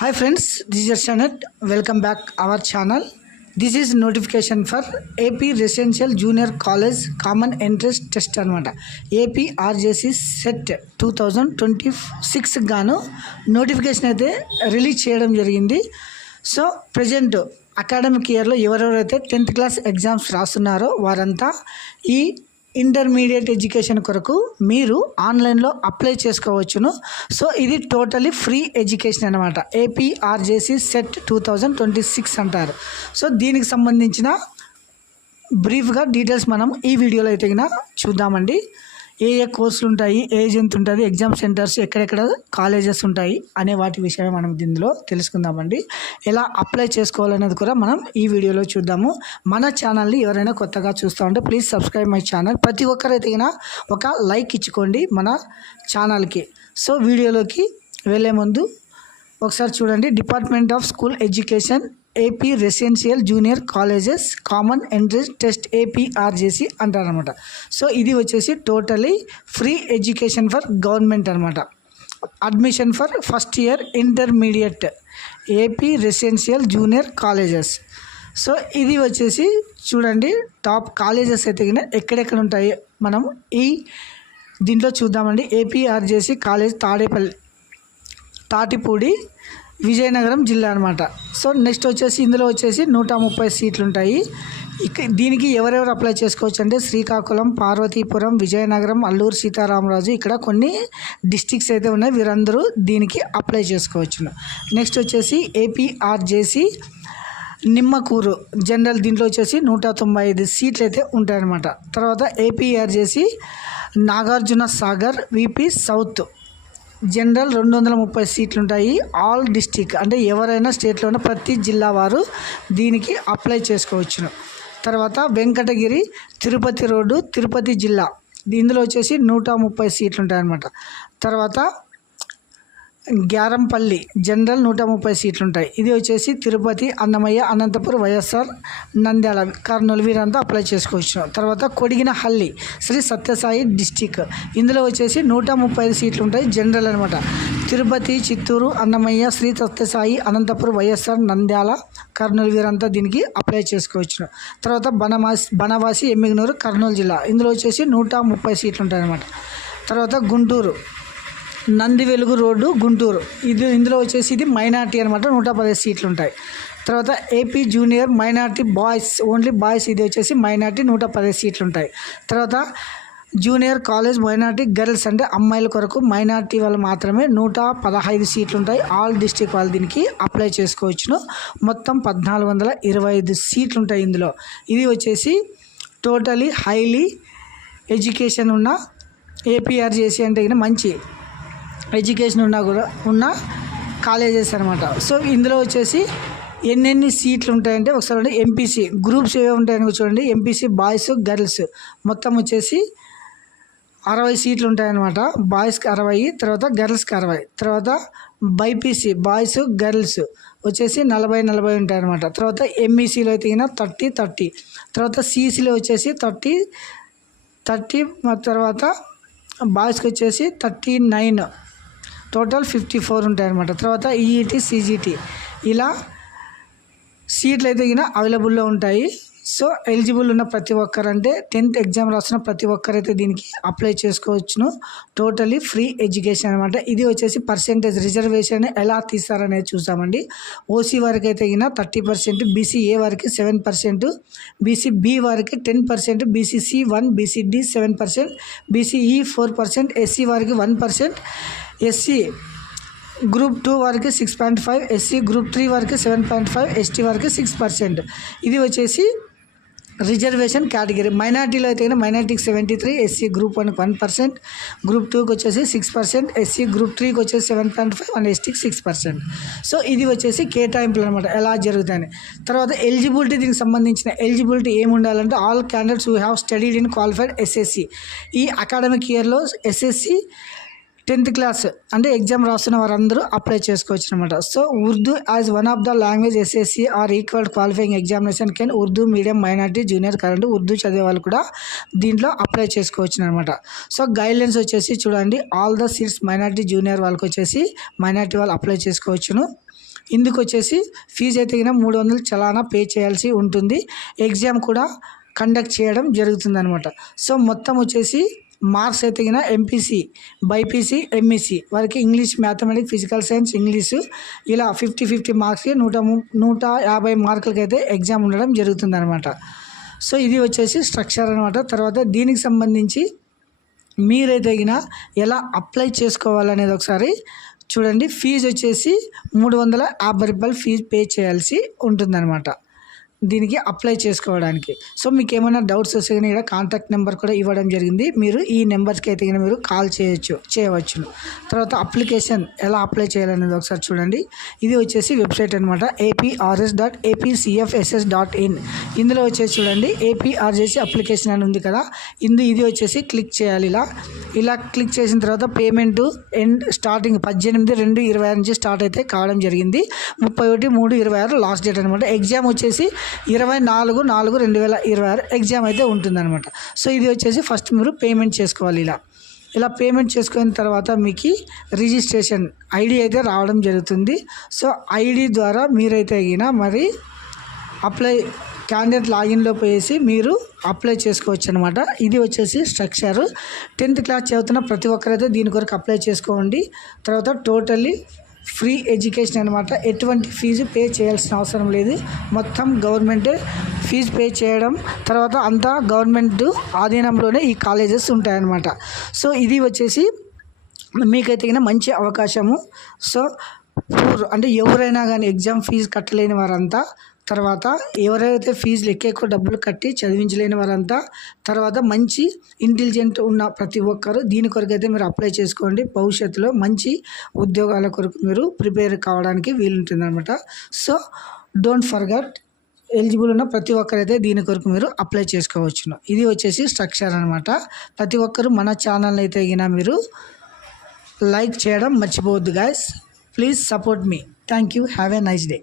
Hi friends, this is Shanet. Welcome back our channel. This is notification for AP Residential Junior College Common Entrance Test అనమాట. AP RJC set 2026 గాను notification అయితే release చేయడం జరిగింది. So present academic ఇయర్లో ఎవరెవరైతే 10th class exams రాస్తున్నారో వారంతా ఈ intermediate education కొరకు మీరు ఆన్లైన్లో అప్లై చేసుకోవచ్చును. సో ఇది టోటలీ ఫ్రీ ఎడ్యుకేషన్ అనమాట. ఏపీఆర్జేసీ సెట్ 2026 అంటారు. సో దీనికి సంబంధించిన బ్రీఫ్గా డీటెయిల్స్ మనం ఈ వీడియోలో అయితే చూద్దామండి. ఏ కోర్సులు ఉంటాయి, ఏజ్ ఎంత ఉంటుంది, ఎగ్జామ్ సెంటర్స్ ఎక్కడెక్కడ కాలేజెస్ ఉంటాయి అనే వాటి విషయమే మనం దీనిలో తెలుసుకుందామండి. ఎలా అప్లై చేసుకోవాలనేది కూడా మనం ఈ వీడియోలో చూద్దాము. మన ఛానల్ని ఎవరైనా కొత్తగా చూస్తూ ఉంటే ప్లీజ్ సబ్స్క్రైబ్ మై ఛానల్. ప్రతి ఒక్కరైతే ఒక లైక్ ఇచ్చుకోండి మన ఛానల్కి. సో వీడియోలోకి వెళ్ళే ముందు ఒకసారి చూడండి. Department of school education AP residential junior colleges common entrance test APRJC అంటారనమాట. సో ఇది వచ్చేసి totally free education for government అనమాట. Admission for first year intermediate AP residential junior colleges. So ఇది వచ్చేసి చూడండి టాప్ కాలేజెస్ అయితే ఎక్కడెక్కడ ఉంటాయి మనం ఈ దీంట్లో చూద్దామండి. ఏపీఆర్జేసీ కాలేజ్ తాటిపూడి విజయనగరం జిల్లా అనమాట. సో నెక్స్ట్ వచ్చేసి ఇందులో వచ్చేసి 130 సీట్లు ఉంటాయి. దీనికి ఎవరెవరు అప్లై చేసుకోవచ్చు అంటే శ్రీకాకుళం, పార్వతీపురం, విజయనగరం, అల్లూరు సీతారామరాజు, ఇక్కడ కొన్ని డిస్టిక్స్ అయితే ఉన్నాయి. వీరందరూ దీనికి అప్లై చేసుకోవచ్చును. నెక్స్ట్ వచ్చేసి ఏపీఆర్జేసీ నిమ్మకూరు జనరల్, దీంట్లో వచ్చేసి 195 సీట్లు అయితే ఉంటాయన్నమాట. తర్వాత APRJC Nagarjuna Sagar VP south general 230 సీట్లు ఉంటాయి. ఆల్ డిస్టిక్ అంటే ఎవరైనా స్టేట్లో ఉన్న ప్రతి జిల్లా వారు దీనికి అప్లై చేసుకోవచ్చును. తర్వాత వెంకటగిరి తిరుపతి రోడ్డు తిరుపతి జిల్లా, ఇందులో వచ్చేసి 130 సీట్లు ఉంటాయన్నమాట. తర్వాత గ్యారంపల్లి జనరల్ 130 సీట్లు ఉంటాయి. ఇది వచ్చేసి తిరుపతి, అన్నమయ్య, అనంతపురం, వైఎస్ఆర్, నంద్యాల, కర్నూలు వీరంతా అప్లై చేసుకోవచ్చు. తర్వాత కొడిగినహల్లి శ్రీ సత్యసాయి డిస్టిక్, ఇందులో వచ్చేసి 135 సీట్లు ఉంటాయి జనరల్ అనమాట. తిరుపతి, చిత్తూరు, అన్నమయ్య, శ్రీ సత్యసాయి, అనంతపురం, వైఎస్ఆర్, నంద్యాల, కర్నూలు వీరంతా దీనికి అప్లై చేసుకోవచ్చు. తర్వాత బనవాసి ఎమ్మిగనూరు కర్నూలు జిల్లా, ఇందులో వచ్చేసి 130 సీట్లు ఉంటాయి అనమాట. తర్వాత గుంటూరు నంది వెలుగు రోడ్డు గుంటూరు, ఇందులో వచ్చేసి ఇది మైనార్టీ అనమాట, 110 సీట్లు ఉంటాయి. తర్వాత AP junior minority boys, only boys, ఇది వచ్చేసి మైనార్టీ 110 సీట్లు ఉంటాయి. తర్వాత జూనియర్ కాలేజ్ మైనార్టీ గర్ల్స్ అంటే అమ్మాయిల కొరకు మైనార్టీ వాళ్ళు మాత్రమే 115 సీట్లు ఉంటాయి. ఆల్ డిస్టిక్ వాళ్ళు దీనికి అప్లై చేసుకోవచ్చును. మొత్తం 1425 సీట్లు ఉంటాయి ఇందులో. ఇది వచ్చేసి టోటలీ హైలీ ఎడ్యుకేషన్ ఉన్న ఏపీఆర్జేసీ అంటే మంచి ఎడ్యుకేషన్ ఉన్న కాలేజెస్ అనమాట. సో ఇందులో వచ్చేసి ఎన్నెన్ని సీట్లు ఉంటాయంటే ఒకసారి ఎంపీసీ గ్రూప్స్ ఏవే ఉంటాయని చూడండి. ఎంపీసీ బాయ్స్ గర్ల్స్ మొత్తం వచ్చేసి 60 సీట్లు ఉంటాయన్నమాట. బాయ్స్కి 60, తర్వాత గర్ల్స్కి 60. తర్వాత బైపీసీ బాయ్స్ గర్ల్స్ వచ్చేసి 40 ఉంటాయన్నమాట. తర్వాత ఎంఈసీలో అయితే 30. తర్వాత సీసీలో వచ్చేసి 30. తర్వాత బాయ్స్కి వచ్చేసి 39, టోటల్ 54 ఉంటాయన్నమాట. తర్వాత ఈఈటీ, సీజీటీ ఇలా సీట్లు అయితే అవైలబుల్లో ఉంటాయి. సో ఎలిజిబుల్ ఉన్న ప్రతి ఒక్కరంటే 10th ఎగ్జామ్ రాస్తున్న ప్రతి ఒక్కరైతే దీనికి అప్లై చేసుకోవచ్చును. టోటలీ ఫ్రీ ఎడ్యుకేషన్ అనమాట. ఇది వచ్చేసి పర్సెంటేజ్ రిజర్వేషన్ ఎలా తీస్తారనేది చూసామండి. ఓసీ వారికి అయితే 30%, బీసీఏ వారికి 7%, బీసీబీ వారికి 10%, బీసీసీ 1, బీసీడీ 7%, బీసీఈ 4%, ఎస్సీ వారికి 1%, ఎస్సీ గ్రూప్ 2 వారికి 6.5, ఎస్సీ గ్రూప్ 3 వారికి 7.5, ఎస్టీ వారికి 6%. ఇది వచ్చేసి రిజర్వేషన్ కేటగిరీ. మైనార్టీలో అయితే మైనార్టీకి 73, ఎస్సీ గ్రూప్ 1కి 1%, గ్రూప్ 2కి వచ్చేసి 6%, ఎస్సీ గ్రూప్ 3కి వచ్చేసి 7.5 అండ్ ఎస్టీకి 6%. సో ఇది వచ్చేసి కేటాయింపులు అనమాట ఎలా జరుగుతాయని. తర్వాత ఎలిజిబిలిటీ, దీనికి సంబంధించిన ఎలిజిబిలిటీ ఏమి ఉండాలంటే all candidates who have studied in qualified SSC, ఈ అకాడమిక్ ఇయర్లో ఎస్ఎస్సి 10th క్లాస్ అంటే ఎగ్జామ్ రాస్తున్న వారందరూ అప్లై చేసుకోవచ్చు అనమాట. So Urdu as one of the language SSC or equal qualifying examination can Urdu medium minority junior current Urdu చదివే వాళ్ళు కూడా దీంట్లో అప్లై చేసుకోవచ్చు అనమాట. సో గైడ్లైన్స్ వచ్చేసి చూడండి, all the seats minority junior వాళ్ళకి వచ్చేసి మైనార్టీ వాళ్ళు అప్లై చేసుకోవచ్చును. ఇందుకు వచ్చేసి ఫీజు అయితే 300 చలానా పే చేయాల్సి ఉంటుంది. ఎగ్జామ్ కూడా కండక్ట్ చేయడం జరుగుతుంది అనమాట. సో మొత్తం వచ్చేసి మార్క్స్ అయితే ఎంపీసీ, బైపీసీ, ఎంఈసీ వారికి English, mathematics, physical science, English ఇలా 50 మార్క్స్కి 150 మార్కులకి అయితే ఎగ్జామ్ ఉండడం జరుగుతుంది అనమాట. సో ఇది వచ్చేసి స్ట్రక్చర్ అనమాట. తర్వాత దీనికి సంబంధించి మీరైతే ఎలా అప్లై చేసుకోవాలనేది ఒకసారి చూడండి. ఫీజు వచ్చేసి 350 రూపాయలు ఫీజు పే చేయాల్సి ఉంటుందన్నమాట దీనికి అప్లై చేసుకోవడానికి. సో మీకు ఏమైనా డౌట్స్ వస్తే ఇక్కడ కాంటాక్ట్ నెంబర్ కూడా ఇవ్వడం జరిగింది. మీరు ఈ నెంబర్స్కి అయితే మీరు కాల్ చేయవచ్చు. తర్వాత అప్లికేషన్ ఎలా అప్లై చేయాలనేది ఒకసారి చూడండి. ఇది వచ్చేసి వెబ్సైట్ అనమాట, aprs.apcfss.in. ఇందులో వచ్చేసి చూడండి ఏపీఆర్జేసీ అప్లికేషన్ అని ఉంది కదా, ఇది వచ్చేసి క్లిక్ చేయాలి. ఇలా క్లిక్ చేసిన తర్వాత పేమెంట్ స్టార్టింగ్ 18/2/26 నుంచి స్టార్ట్ అయితే కావడం జరిగింది. 31/3/26 లాస్ట్ డేట్ అనమాట. ఎగ్జామ్ వచ్చేసి 24/4/2026 ఎగ్జామ్ అయితే ఉంటుందన్నమాట. సో ఇది వచ్చేసి ఫస్ట్ మీరు పేమెంట్ చేసుకోవాలి. ఇలా పేమెంట్ చేసుకున్న తర్వాత మీకు రిజిస్ట్రేషన్ ఐడి అయితే రావడం జరుగుతుంది. సో ఐడి ద్వారా మీరైతే మరి అప్లై క్యాండిడేట్ లాగిన్లో పోయేసి మీరు అప్లై చేసుకోవచ్చు అనమాట. ఇది వచ్చేసి స్ట్రక్చర్. 10th క్లాస్ చదువుతున్న ప్రతి ఒక్కరైతే దీని కొరకు అప్లై చేసుకోండి. తర్వాత టోటల్లీ ఫ్రీ ఎడ్యుకేషన్ అనమాట. ఎటువంటి ఫీజు పే చేయాల్సిన అవసరం లేదు. మొత్తం గవర్నమెంటే ఫీజు పే చేయడం, తర్వాత అంతా గవర్నమెంట్ ఆధీనంలోనే ఈ కాలేజెస్ ఉంటాయన్నమాట. సో ఇది వచ్చేసి మీకైతే మంచి అవకాశము. సో అంటే ఎవరైనా కానీ ఎగ్జామ్ ఫీజు కట్టలేని వారంతా, తర్వాత ఎవరైతే ఫీజులు ఎక్కువ డబ్బులు కట్టి చదివించలేని వారంతా, తర్వాత మంచి ఇంటెలిజెంట్ ఉన్న ప్రతి ఒక్కరు దీని కొరకు అయితే మీరు అప్లై చేసుకోండి. భవిష్యత్తులో మంచి ఉద్యోగాల కొరకు మీరు ప్రిపేర్ కావడానికి వీలుంటుంది అనమాట. సో డోంట్ ఫర్గెట్, ఎలిజిబుల్ ఉన్న ప్రతి ఒక్కరైతే దీని కొరకు మీరు అప్లై చేసుకోవచ్చును. ఇది వచ్చేసి స్ట్రక్చర్ అనమాట. ప్రతి ఒక్కరు మన ఛానల్ అయితే మీరు లైక్ చేయడం మర్చిపోవద్దు guys. Please support me. Thank you. Have a nice day.